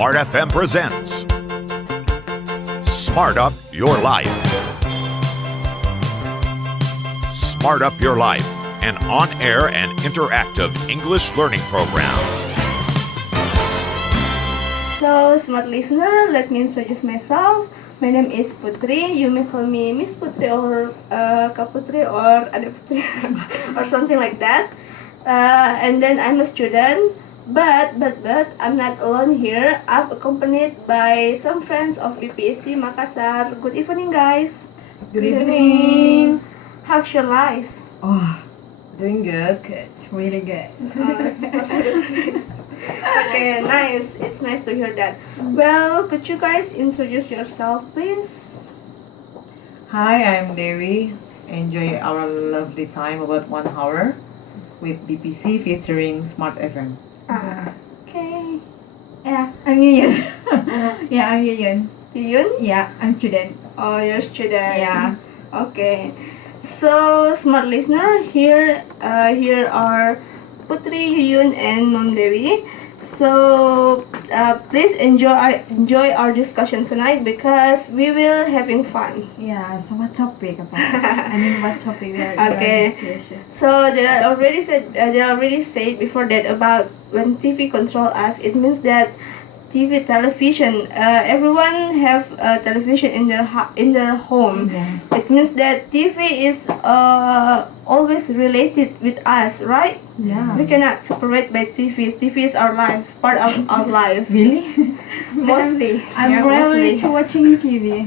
Smartfm presents Smart Up Your Life. Smart Up Your Life, an on-air and interactive English learning program. So, smart listener, let me introduce myself. My name is Putri. You may call me Miss Putri or Kak Putri or Adik Putri or something like that. And then I'm a student. But I'm not alone here. I'm accompanied by some friends of BPEC Makassar. Good evening, guys. Good evening. How's your life? Oh, doing good. Good. Really good. Okay, nice. It's nice to hear that. Well, could you guys introduce yourself, please? Hi, I'm Dewi. Enjoy our lovely time about 1 hour with BPC featuring Smartfm. Okay. Yeah, I'm Yuyun. Yeah, I'm Yuyun. Yuyun? Yeah, I'm student. Oh, you're a student. Yeah. Okay. So, smart listener, here are Putri, Yuyun, and Mom Dewi. So, please enjoy our discussion tonight because we will having fun. Yeah, so what topic about? I mean, what topic we are Okay. discussing? So they already said before that about when TV control us. It means that television. Everyone have television in their home. Yeah. It means that TV is always related with us, right? Yeah. We cannot separate by TV. TV is our life, part of our life. Really? Mostly. I'm Yeah, rarely mostly. to watching TV.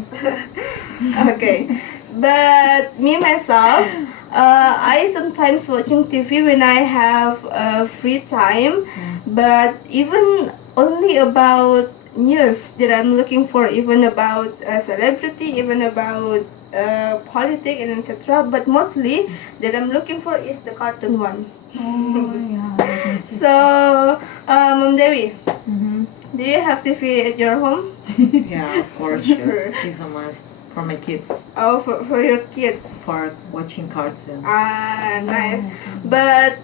Okay, but me myself, I sometimes watching TV when I have free time, but even only about news that I'm looking for, even about celebrity, even about politics and etc. But mostly that I'm looking for is the cartoon one. Oh, yeah. So, Mom Dewi, Mm-hmm. do you have TV at your home? Yeah, of course. Sure. It's a must for my kids Oh, for your kids. for watching cartoons. Ah, nice. But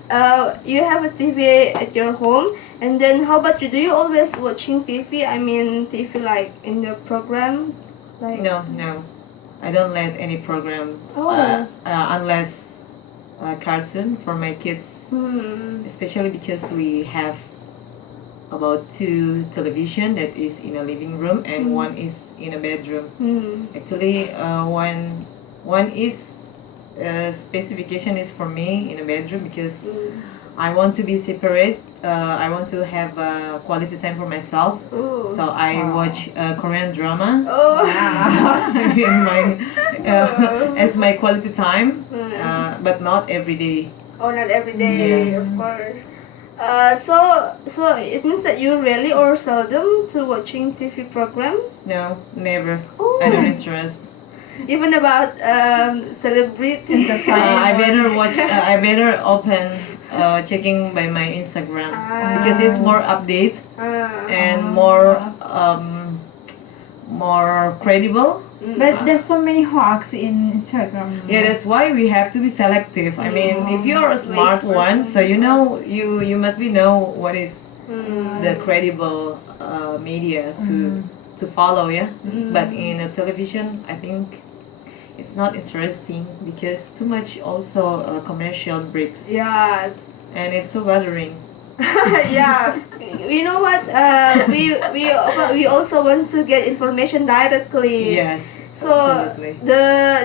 you have a TV at your home, and then how about you? Do you always watching TV? I mean, TV like in the program, like No, I don't let any program Oh. unless cartoon for my kids, especially because we have about 2 television that is in a living room and one is in a bedroom. Actually, one is specification is for me in a bedroom because I want to be separate. I want to have quality time for myself. Ooh. So I Wow. watch Korean drama Oh. in my as my quality time, but not every day. Oh, not every day, Yeah. of course. So it means that you rarely or seldom to watching TV program, No, never. Oh. I don't interest. even about celebrity. I better watch. I better open checking by my Instagram because it's more update and more credible. But there's so many hawks in Instagram. Yeah, that's why we have to be selective. I mean, if you're a smart one, so you know you must be know what is the credible media to follow, yeah. But in a television, I think it's not interesting because too much also commercial breaks, Yeah. and it's so bothering. Yeah, you know what? We also want to get information directly. Yes, So absolutely.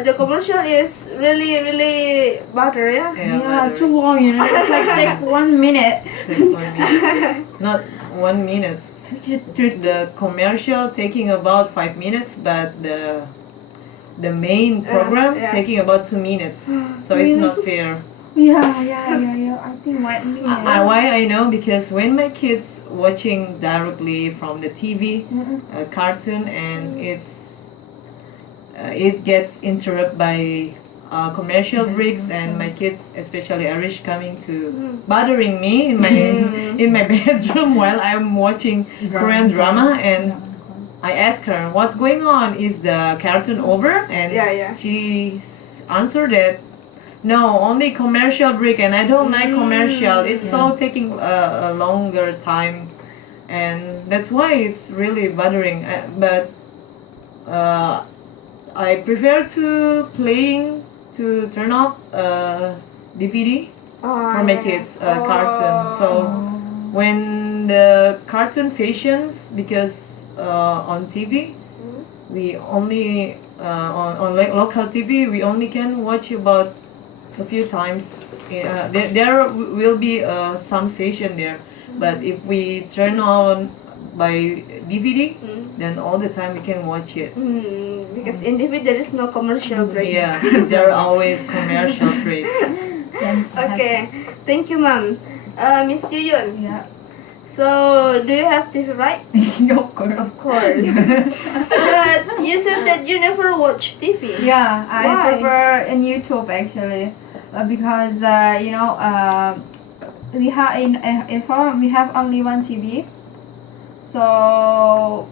the commercial is really bother, yeah. Yeah, bothering. too long, you know. It's like take 1 minute. Take 1 minute. Not 1 minute. The commercial taking about 5 minutes, but the main program yeah. taking about 2 minutes. So it's not fair. Yeah. I think 1 minute. Why I know, because when my kids watching directly from the TV cartoon and it gets interrupted by commercial breaks, and my kids, especially Arish, coming to bothering me in my in my bedroom while I'm watching Korean drama, and I ask her what's going on, is the cartoon over, and Yeah. she answered that no, only commercial break, and I don't like commercial. It's so taking a longer time and that's why it's really bothering. But I prefer to turn off DVD for my kids cartoon. So when the cartoon sessions, because on TV we only on local TV we only can watch about a few times. There will be some session there, but if we turn on by DVD, then all the time we can watch it. Because in DVD there is no commercial break. Yeah, there are always commercial break. Okay, thank you, ma'am. Miss Yuyun. Yeah. So, do you have TV, right? Of course. Of course. But you said that you never watch TV. Yeah, I Why? prefer in YouTube actually, because we have in home we have only one TV, so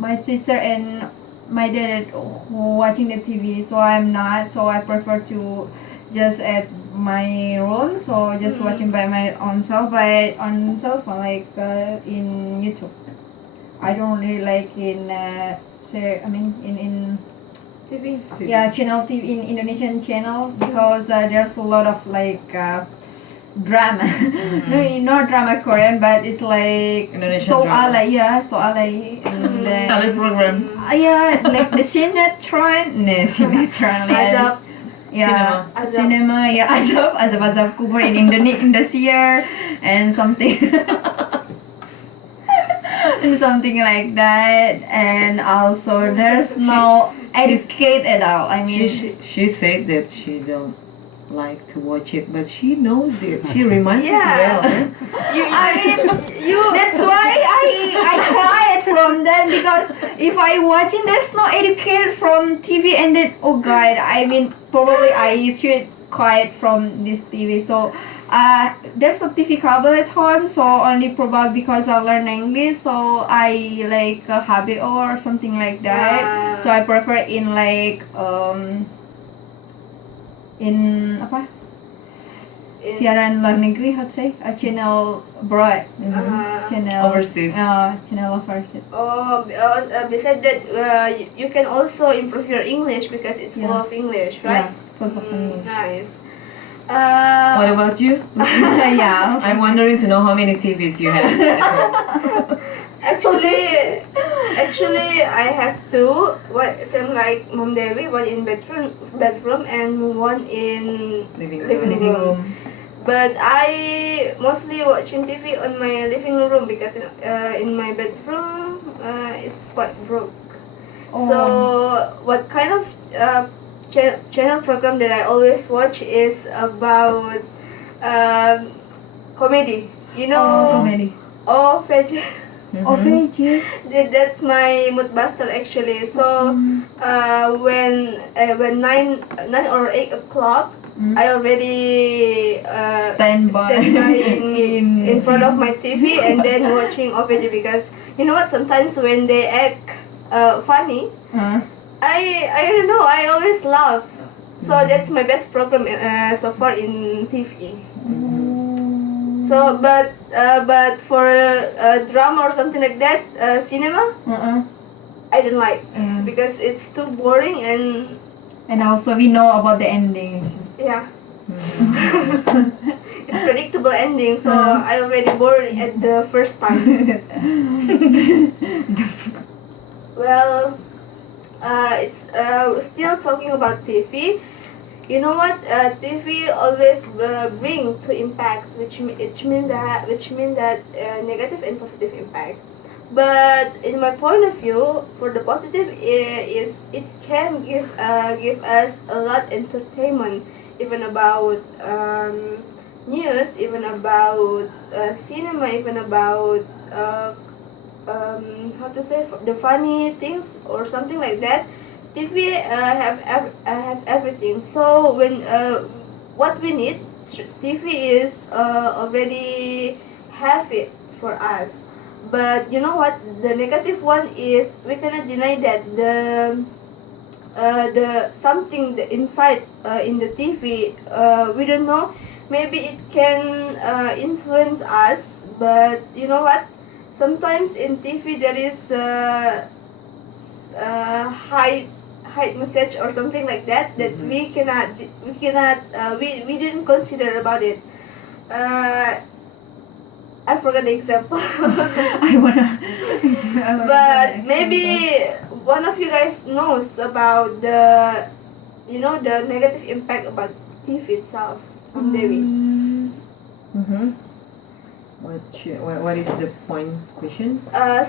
my sister and my dad watching the TV, so I'm not. So I prefer to just at my room, so just watching by my own self, by on cell phone, like in YouTube. I don't really like in in TV. yeah, channel TV in Indonesian channel, because there's a lot of like drama. No, not drama Korean, but it's like Indonesian so drama. alay, yeah, so alay, and then Tele program. yeah, like the sinetron, yes. Yeah, Azab. cinema, yeah, azab kubur in Indonesia, and something, something like that. And also, there's no educate at all. I mean, She said that she don't like to watch it, but she knows it. She reminds me Yeah. well. That's why I quiet from that, because if I watching, there's no educate from TV, and then oh god, I mean probably I should quiet from this TV. So there's a TV cable at home, so only probably because I learn English, so I like a habit or something like that. So I prefer in like in apa? Siaran luar negeri, how to say? A channel abroad. Channel Overseas. Channel overseas. Besides that, you can also improve your English because it's full Yeah. of English, right? Yeah, full of English. Nice. What about you? Yeah. I'm wondering to know how many TVs you have. Actually, I have two. Same like Mom Devi, one in bedroom, and one in Living living room. room. But I mostly watching TV on my living room because in my bedroom it's quite broke. So what kind of channel program that I always watch is about comedy. You know, Comedy. Oh, Fetch. OPG. That's my mood buster actually. So when 9 or 8 o'clock, I already Stand by in front of my TV and then watching OPG, because you know what? Sometimes when they act funny, I don't know. I always laugh. So that's my best program so far in TV. So, but for drama or something like that, cinema, I don't like because it's too boring And also we know about the ending. yeah, it's predictable ending. So I already bored at the first time. Well, it's still talking about TV. You know what? TV always bring two impacts, which means that negative and positive impact. But in my point of view, for the positive is it can give us a lot entertainment, even about news, even about cinema, even about how to say, the funny things or something like that. TV has everything. So when what we need, TV is already have it for us. But you know what? The negative one is we cannot deny that the something inside in the TV we don't know. Maybe it can influence us, But you know what? Sometimes in TV there is hide message or something like that we didn't consider about it. I forgot the example. I wanna. But maybe one of you guys knows about the negative impact about TV itself. Dewi. Mm-hmm. What is the point question?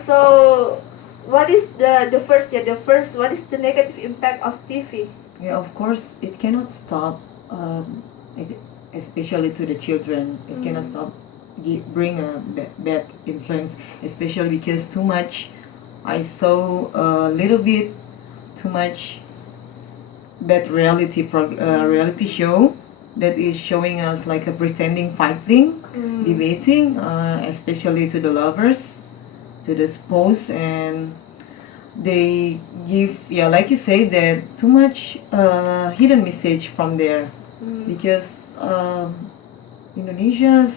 So what is the first what is the negative impact of TV? Yeah, of course, it cannot stop, especially to the children. It cannot stop bring a bad influence, especially because too much. I saw a little bit too much bad reality show that is showing us like a pretending fighting, debating, especially to the lovers, to the spouse, and they give, like you say, that too much hidden message from there, because Indonesia's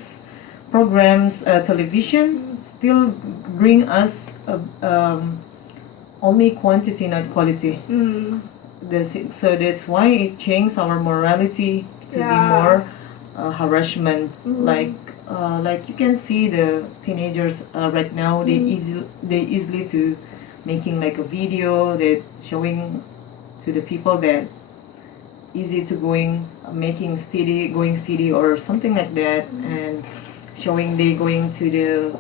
programs, television still bring us only quantity, not quality. So that's why it changed our morality to be more harassment. Like you can see the teenagers right now, they easily to making like a video that showing to the people that easy to making going steady or something like that, and showing they going to the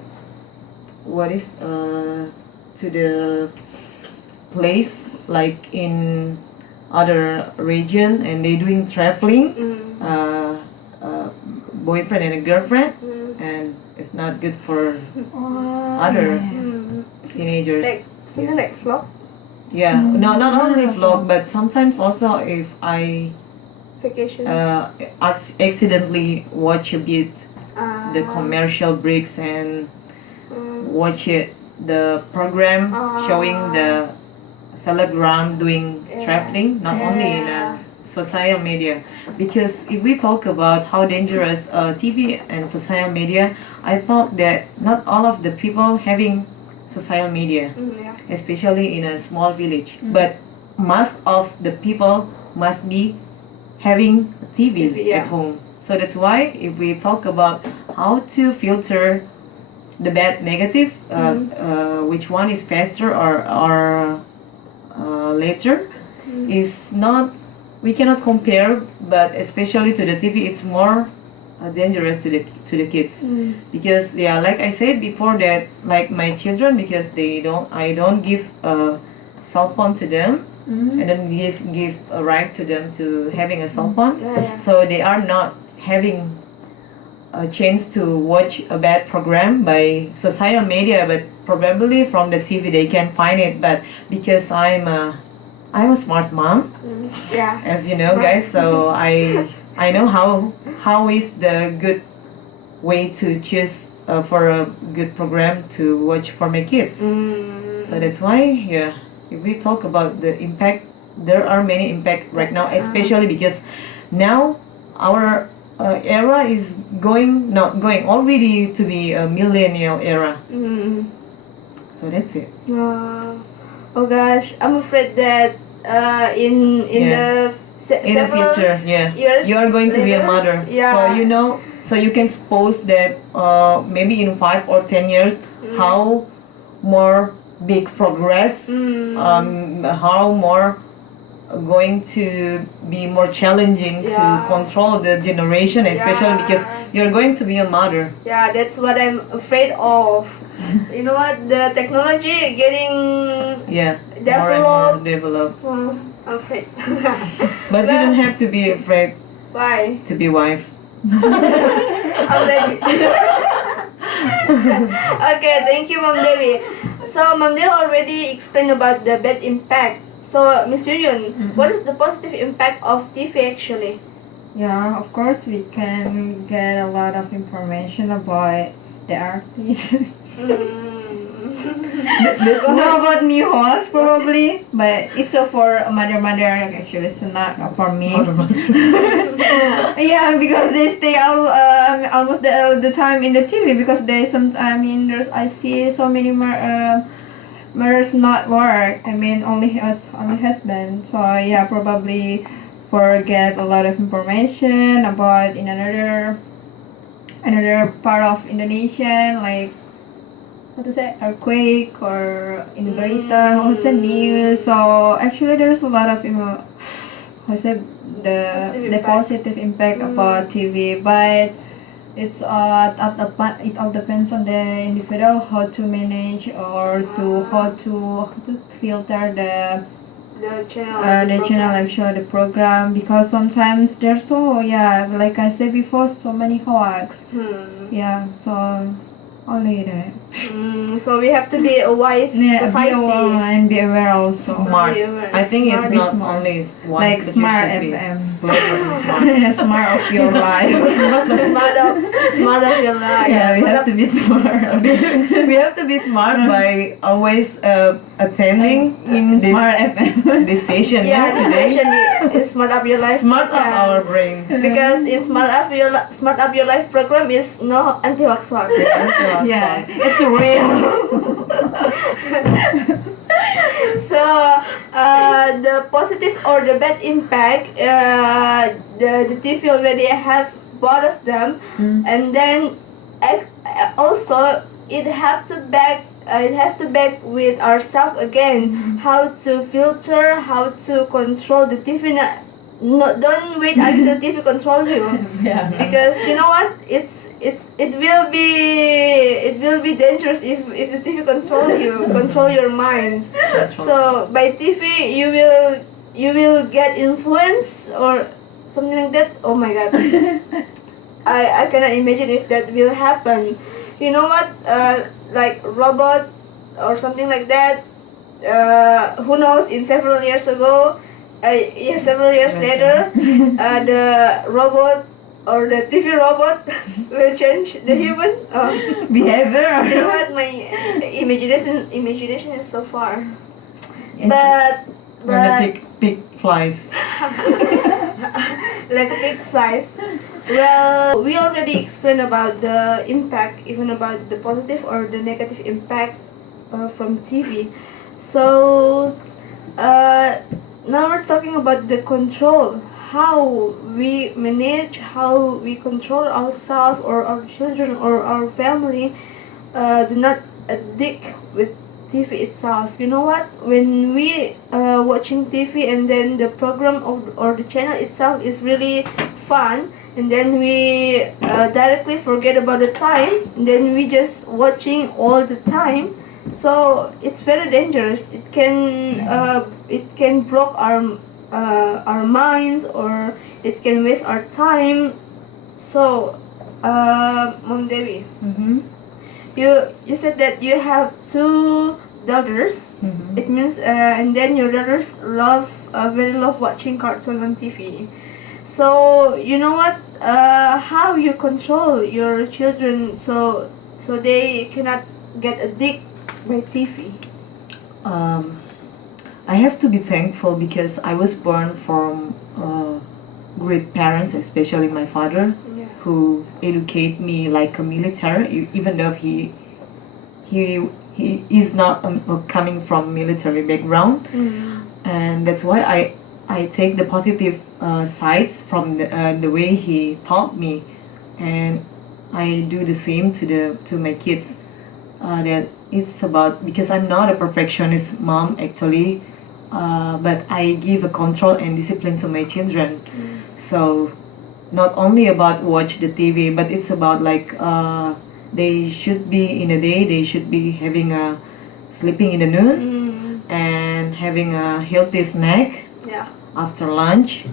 to the place like in other region, and they doing traveling, boyfriend and a girlfriend, and it's not good for other teenagers. Like something like vlog. Yeah, no, not only vlog, but sometimes also if I Vacation. accidentally watch a bit the commercial breaks and watch it, the program showing the celebgram doing traveling, not only in social media. Because if we talk about how dangerous TV and social media, I thought that not all of the people having social media, especially in a small village, but most of the people must be having TV at home. So that's why if we talk about how to filter the bad negative, which one is faster or later, is not, we cannot compare, but especially to the TV, it's more dangerous to the kids, because like I said before, that like my children, because I don't give a cell phone to them, and then give a right to them to having a cell phone, so they are not having a chance to watch a bad program by social media, but probably from the TV they can find it. But because I'm a smart mom, as you know, guys, so I know how is the good way to choose for a good program to watch for my kids. So that's why, if we talk about the impact, there are many impact right now, especially because now our era is already to be a millennial era. So that's it. Oh gosh, I'm afraid that in the future, years you are going to be a later, mother. So so you can suppose that maybe in 5 or 10 years, how more big progress, how more going to be more challenging to control the generation, especially because you're going to be a mother. Yeah, that's what I'm afraid of. You know what? The technology getting more and more developed. I'm afraid. But you don't have to be afraid. Why? To be wife. I'm ready. Okay, thank you, Mom Devi. So Mom Devi already explained about the bad impact. So Miss Yuyun, what is the positive impact of TV actually? Yeah, of course we can get a lot of information about the artists. That's not about new host probably, but it's for mother actually. It's not for me. Yeah, because they stay out almost the time in the TV because they I see so many mothers not work. I mean only husband. So yeah, probably forget a lot of information about in another part of Indonesia, like what to say, earthquake or in berita, also news. So actually, there's a lot of how to say the positive impact about TV, but it's it all depends on the individual how to manage or how to filter the channel actually the program, because sometimes there's like I said before, so many hoax. Yeah, so only that. So we have to be a wise society. And be aware also. Smart. I think it's not smart. only one, Like but you Smart should be FM. global and smart. Smart of your life. Smart of your life. Yeah, we have to be smart. We have to be smart by always attending in this, Smart FM. this session Yeah, today. today is Smart Up Your Life. Smart up Yeah. our brain. Because in Smart Up Your Life program is no anti-vax one. Yeah, it's real. So the positive or the bad impact, the TV already have both of them, and then also it has to back with ourselves again, how to filter, how to control the TV. No, don't wait until the TV control you, because you know what, it will be dangerous if the TV control your mind. That's right. So by TV you will get influenced or something like that. Oh my god. I cannot imagine if that will happen. You know what? Like robot or something like that. Who knows? In several years ago, several years later, the robot or the TV robot will change the human Behavior. You know what? My imagination is so far. But When the pig flies. like a big flies. Well, we already explained about the impact, even about the positive or the negative impact from TV. So now we're talking about the control, how we manage, how we control ourselves or our children or our family do not addict with TV itself. You know what? When we watching TV and then the program or the channel itself is really fun, and then we directly forget about the time, and then we just watching all the time. So it's very dangerous. It can broke our minds, or it can waste our time. So, Mom Devi, you said that you have 2 daughters. It means and then your daughters very love watching cartoon on TV. So you know what? How you control your children so they cannot get addicted by TV? I have to be thankful because I was born from great parents, especially my father, who educate me like a military, even though he is not coming from military background, and that's why I take the positive sides from the way he taught me, and I do the same to my kids. That it's about, because I'm not a perfectionist mom actually, but I give a control and discipline to my children. So not only about watch the TV, but it's about like they should be in a day, they should be having a sleeping in the noon and having a healthy snack after lunch,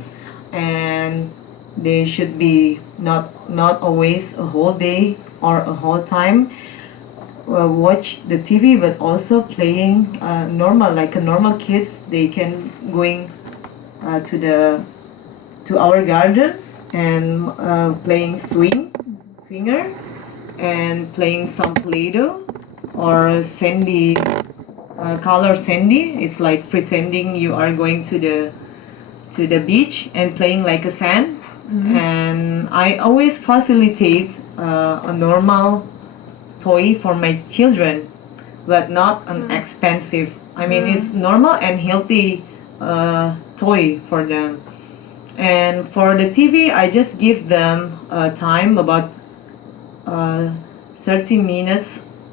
and they should be not always a whole day or a whole time watch the TV, but also playing normal, like a normal kids. They can going to our garden and playing swinger and playing some Play-Doh or sandy, color sandy. It's like pretending you are going to the beach and playing like a sand. And I always facilitate a normal toy for my children, but not an expensive. I mean, it's normal and healthy toy for them. And for the TV, I just give them time about 30 minutes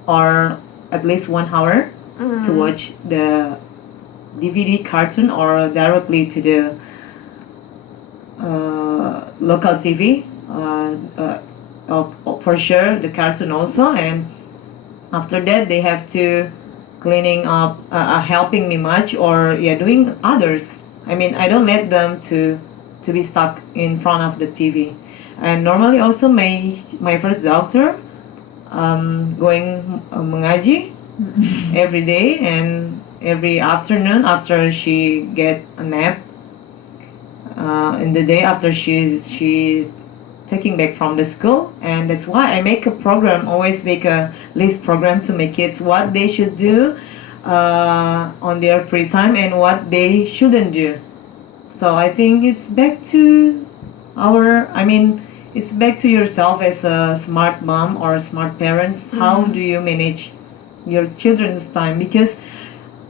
or at least 1 hour to watch the DVD cartoon or directly to the local TV. For sure, the cartoon also. And after that, they have to cleaning up, helping me much, or doing others. I mean, I don't let them to be stuck in front of the TV. And normally also my first daughter going mengaji every day and every afternoon after she get a nap in the day after she taking back from the school. And that's why I make a program, always make a list program to my kids what they should do on their free time and what they shouldn't do. So I think it's back to it's back to yourself as a smart mom or smart parents. How do you manage your children's time? Because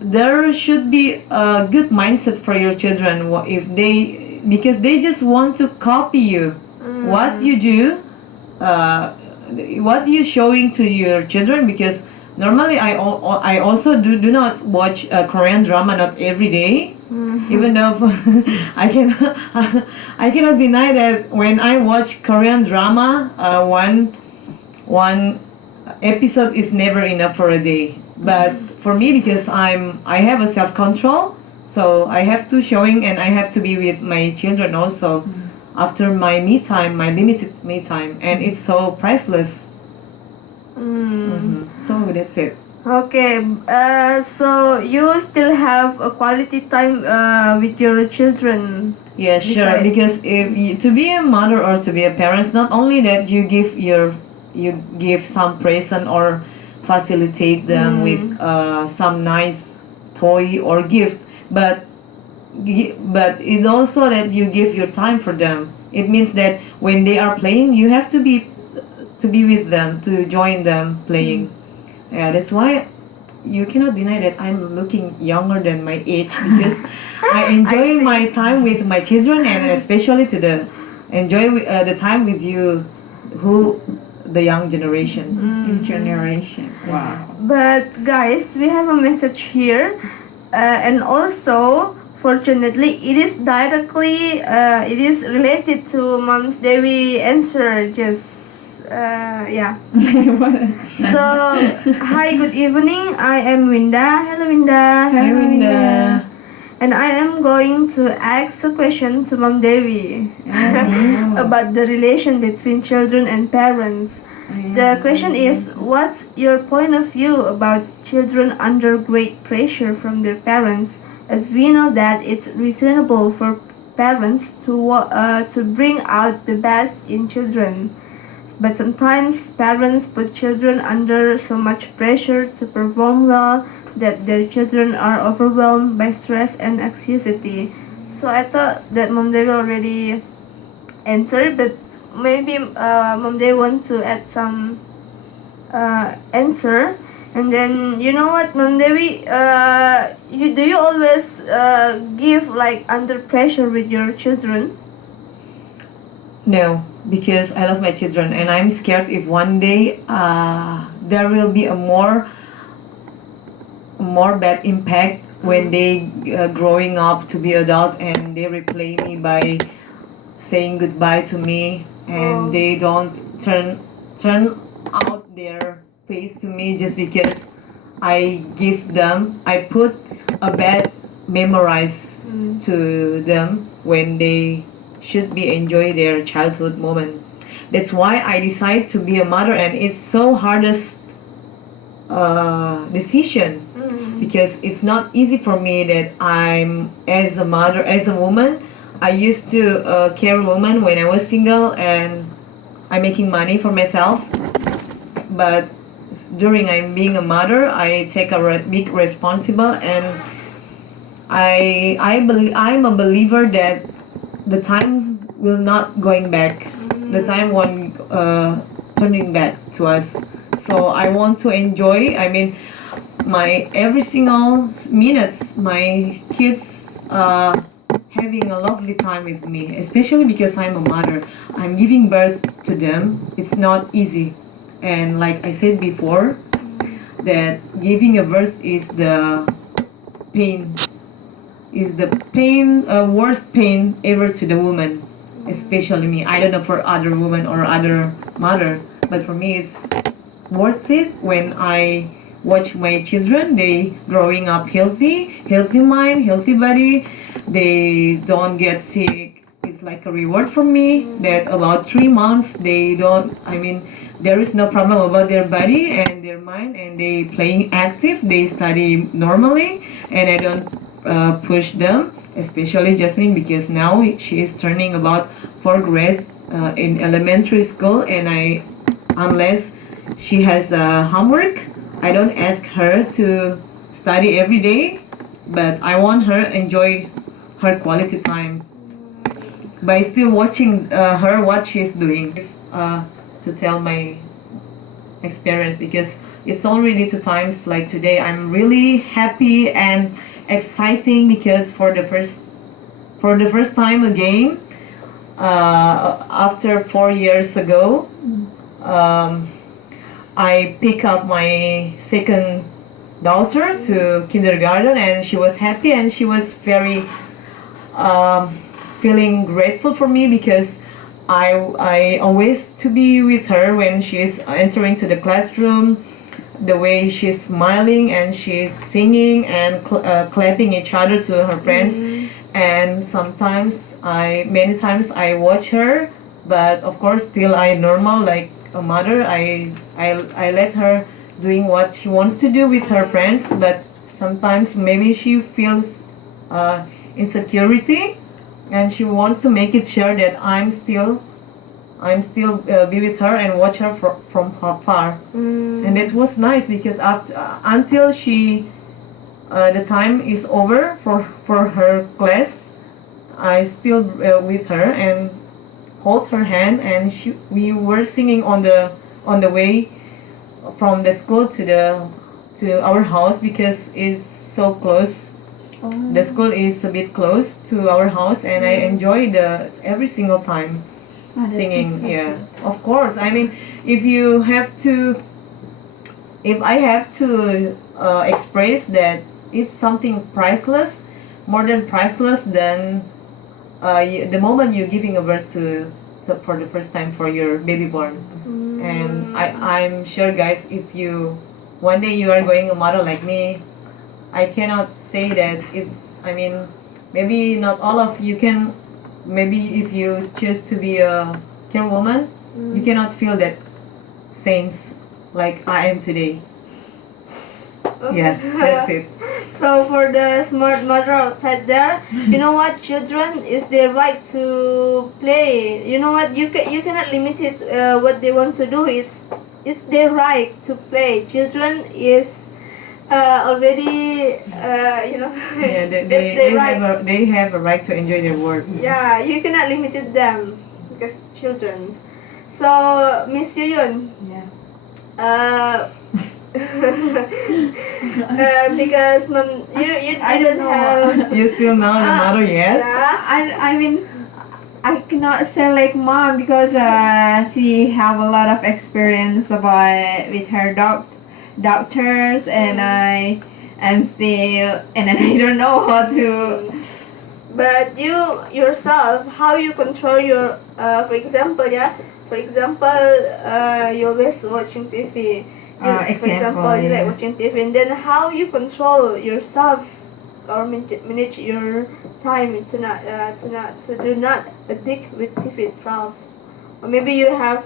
there should be a good mindset for your children because they just want to copy you. What you do, what you showing to your children. Because normally I also do not watch Korean drama, not every day. Even though I cannot deny that when I watch Korean drama, one episode is never enough for a day. But for me, because I have a self-control, so I have to showing and I have to be with my children also after my me time, my limited me time, and it's so priceless. So that's it. Okay, so you still have a quality time with your children? Yeah, sure. Because to be a mother or to be a parent, not only that you give some present or facilitate them with some nice toy or gift, but it's also that you give your time for them. It means that when they are playing, you have to be with them, to join them playing. Yeah, that's why you cannot deny that I'm looking younger than my age, because I enjoy my time with my children, and especially to enjoy the time with you, the young generation. Wow. But guys, we have a message here, and also fortunately it is related to Mom's Dewi answer just So hi, good evening, I am Winda. Hello Winda. Hi Winda. And I am going to ask a question to Mom Dewi about the relation between children and parents. The question is, what's your point of view about children under great pressure from their parents, as we know that it's reasonable for parents to bring out the best in children. But sometimes parents put children under so much pressure to perform well that their children are overwhelmed by stress and anxiety. So I thought that Mom Dewi already answered, but maybe Mom Dewi want to add some answer. And then, you know what, Mom Dewi, do you always give like under pressure with your children? No, because I love my children, and I'm scared if one day there will be a more bad impact when they growing up to be adult, and they replay me by saying goodbye to me, and they don't turn out their face to me just because I put a bad memories to them when they should be enjoy their childhood moment. That's why I decide to be a mother, and it's so hardest decision, because it's not easy for me that I'm as a mother, as a woman. I used to care woman when I was single, and I'm making money for myself, but during I'm being a mother, I take a big responsible, and I'm a believer that the time will not going back. The time won't turning back to us. So I want to enjoy. I mean, my every single minutes, my kids having a lovely time with me, especially because I'm a mother. I'm giving birth to them. It's not easy, and like I said before, that giving a birth is the pain, worst pain ever to the woman, especially me. I don't know for other women or other mother, but for me it's worth it when I watch my children. They growing up healthy mind, healthy body. They don't get sick. It's like a reward for me that about 3 months they don't. I mean, there is no problem about their body and their mind, and they playing active. They study normally, and I don't push them. Especially Jasmine, because now she is turning about 4th grade in elementary school, and unless she has homework, I don't ask her to study every day, but I want her enjoy her quality time by still watching her what she's doing, to tell my experience, because it's already 2 times like today. I'm really happy and exciting because for the first time again, after 4 years ago, I pick up my second daughter to kindergarten, and she was happy, and she was very feeling grateful for me, because I always to be with her when she's entering to the classroom. The way she's smiling and she's singing and clapping each other to her friends, and many times I watch her, but of course still I normal like a mother. I let her doing what she wants to do with her friends, but sometimes maybe she feels insecurity, and she wants to make it sure that I'm still be with her and watch her from far. And it was nice because until the time is over for her class, I still with her and hold her hand, and we were singing on the way from the school to our house, because it's so close. The school is a bit close to our house, and I enjoy every single time singing. Yeah, of course. I mean, if I have to express that it's something priceless, more than priceless, than the moment you're giving a birth for the first time for your baby born. And I'm sure, guys, if one day you are going a mother like me, I cannot say that it's. I mean, maybe not all of you can. Maybe if you choose to be a care woman, you cannot feel that sense like I am today. Yeah, that's it. So for the smart mother outside there, you know what? Children is their right to play. You know what? You cannot limit it. What they want to do it's their right to play. Children is already Yeah, they have a right to enjoy their work. Yeah, you cannot limit it them because children. So Miss Yuyun. Yeah. Because you I don't didn't know. have. You still not a mother yet? Yeah. I mean, I cannot say like mom because she have a lot of experience with her doctors, and I am still, and I don't know how to. But you yourself, how you control your, for example, you always watching TV. For example, you like watching TV, and then how you control yourself or manage your time to do not addict with TV itself. Or maybe you have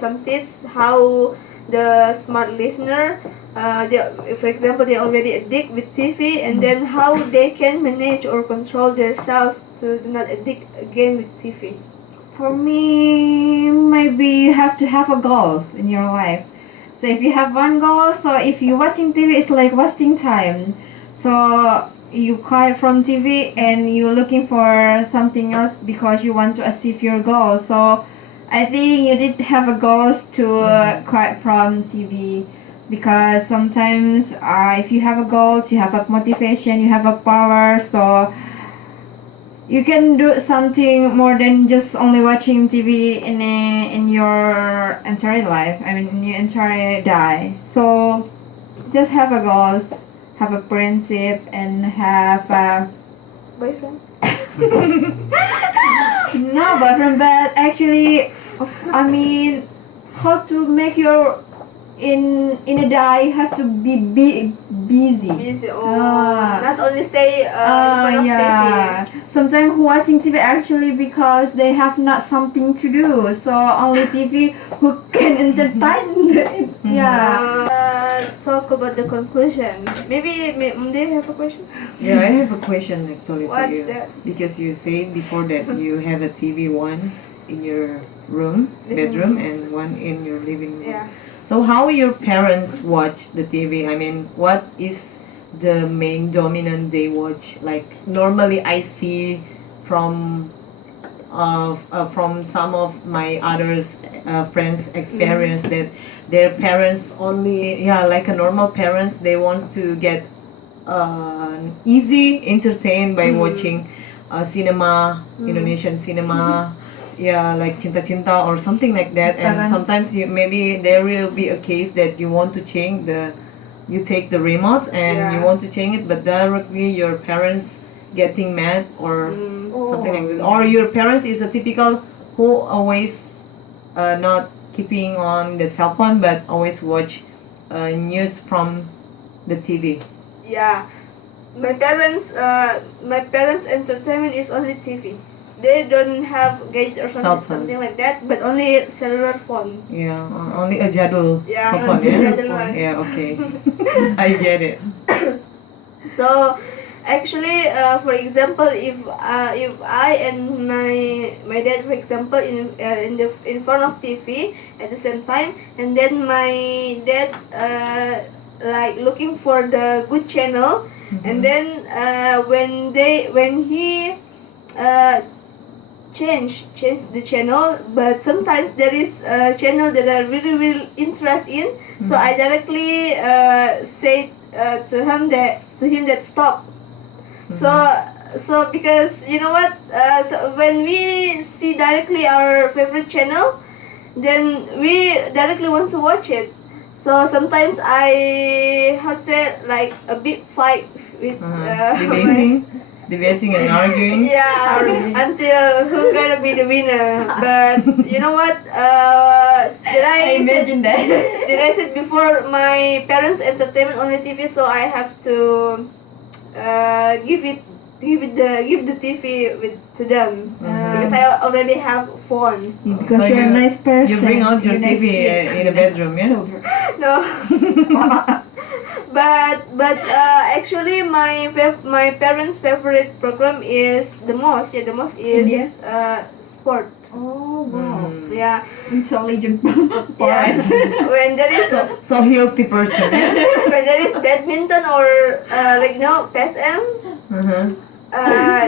some tips how the smart listener, for example, they already addict with TV, and then how they can manage or control themselves to do not addict again with TV. For me, maybe you have to have a goal in your life. So if you have one goal, so if you're watching TV, it's like wasting time. So you quiet from TV and you're looking for something else because you want to achieve your goal. So I think you did have a goal to quiet from TV, because sometimes if you have a goal, you have a motivation, you have a power, so you can do something more than just only watching TV in your entire life. I mean, in your entire day. So just have a goal, have a principle, and have a Boyfriend? no boyfriend, but actually, I mean, how to make your in a day you have to be busy. Busy. Oh, Ah. not only stay in front of Yeah. Sometimes watching TV actually because they have not something to do, so only TV who can entertain. Yeah. Talk about the conclusion. Maybe do you have a question? Yeah, I have a question actually for What's you. that? Because you said before that you have a TV one in your room, bedroom, and one in your living room. Yeah. So how your parents watch the TV? I mean, what is the main dominant they watch? Like normally I see from some of my other friends experience that their parents only, like a normal parents, they want to get easy entertained by watching cinema, Indonesian cinema. Yeah, like Cinta Cinta or something like that. And sometimes maybe there will be a case that you want to change you take the remote and you want to change it, but directly your parents getting mad or something like that. Or your parents is a typical who always not keeping on the cell phone but always watch news from the TV. Yeah. My parents' entertainment is only TV. They don't have gadget or Cell phone. something like that, but only cellular phone. Yeah, only a jadul Yeah, cell phone, jadul one. Yeah, okay. I get it. So actually, for example, if I and my dad, for example, in front of TV at the same time, and then my dad like looking for the good channel, and then when he change the channel, but sometimes there is a channel that I really interested in, so I directly say to him that stop. So because you know what, so when we see directly our favorite channel, then we directly want to watch it. So sometimes I have to like a big fight with debating and arguing. yeah, until who's gonna be the winner. But you know what? Did I imagine that. Did I said before, my parents' entertainment on the TV, so I have to give the TV to them because I already have phone. Because So you're a nice person. You bring out your You're nice TV in a bedroom, yeah? No. But actually my parents' favorite program is the most is India? sport. Oh wow. Yeah. Intelligent Yeah. parents. When there is So healthy person. when there is badminton or like PSM,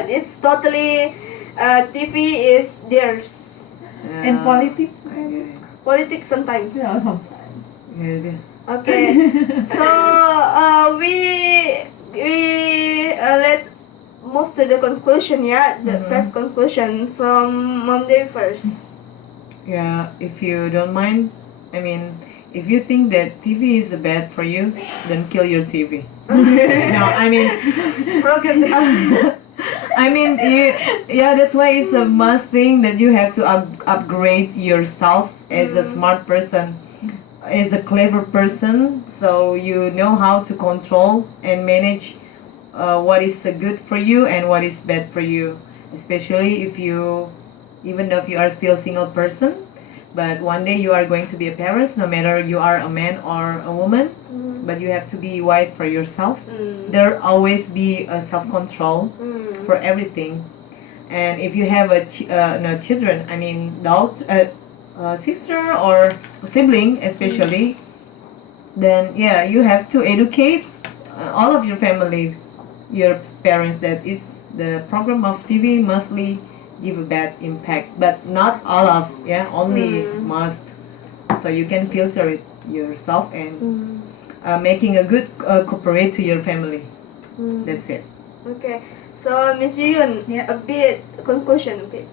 it's totally TV is theirs. And politics. Politics sometimes. Yeah, sometimes. Yeah. Okay. So we let's move to the conclusion. Yeah, the first conclusion from Monday first. Yeah, if you don't mind, I mean, if you think that TV is bad for you, then kill your TV. No, I mean, I mean, that's why it's a must thing that you have to upgrade yourself as a smart person, as a clever person, so you know how to control and manage what is good for you and what is bad for you, especially even though if you are still single person, but one day you are going to be a parent, no matter you are a man or a woman, but you have to be wise for yourself. There always be a self-control for everything. And if you have children, I mean daughter, sister or sibling especially, then yeah, you have to educate all of your family, your parents, that is the program of TV mostly give a bad impact, but not all of, only must. So you can filter it yourself and making a good cooperate to your family. That's it. Okay. So Miss Yuyun, a bit conclusion, a bit.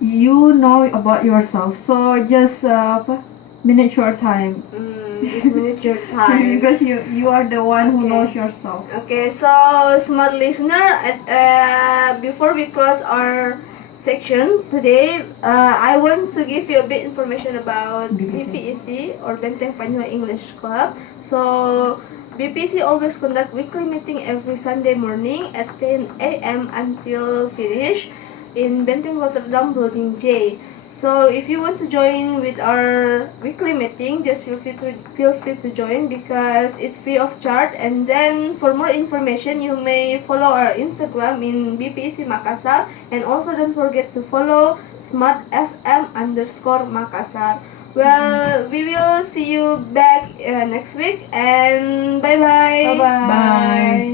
You know about yourself, so just manage your time. Just manage your time. Because you are the one who knows yourself. Okay, so smart listener, before we close our section today, I want to give you a bit information about BPEC or Benteng Panjua English Club. So BPEC always conduct weekly meeting every Sunday morning at 10 a.m. until finish in Benteng Rotterdam Building J. So if you want to join with our weekly meeting, just feel free to join because it's free of charge. And then for more information, you may follow our Instagram in BPEC Makassar, and also don't forget to follow Smartfm_Makassar. Well, we will see you back next week, and bye bye. Bye.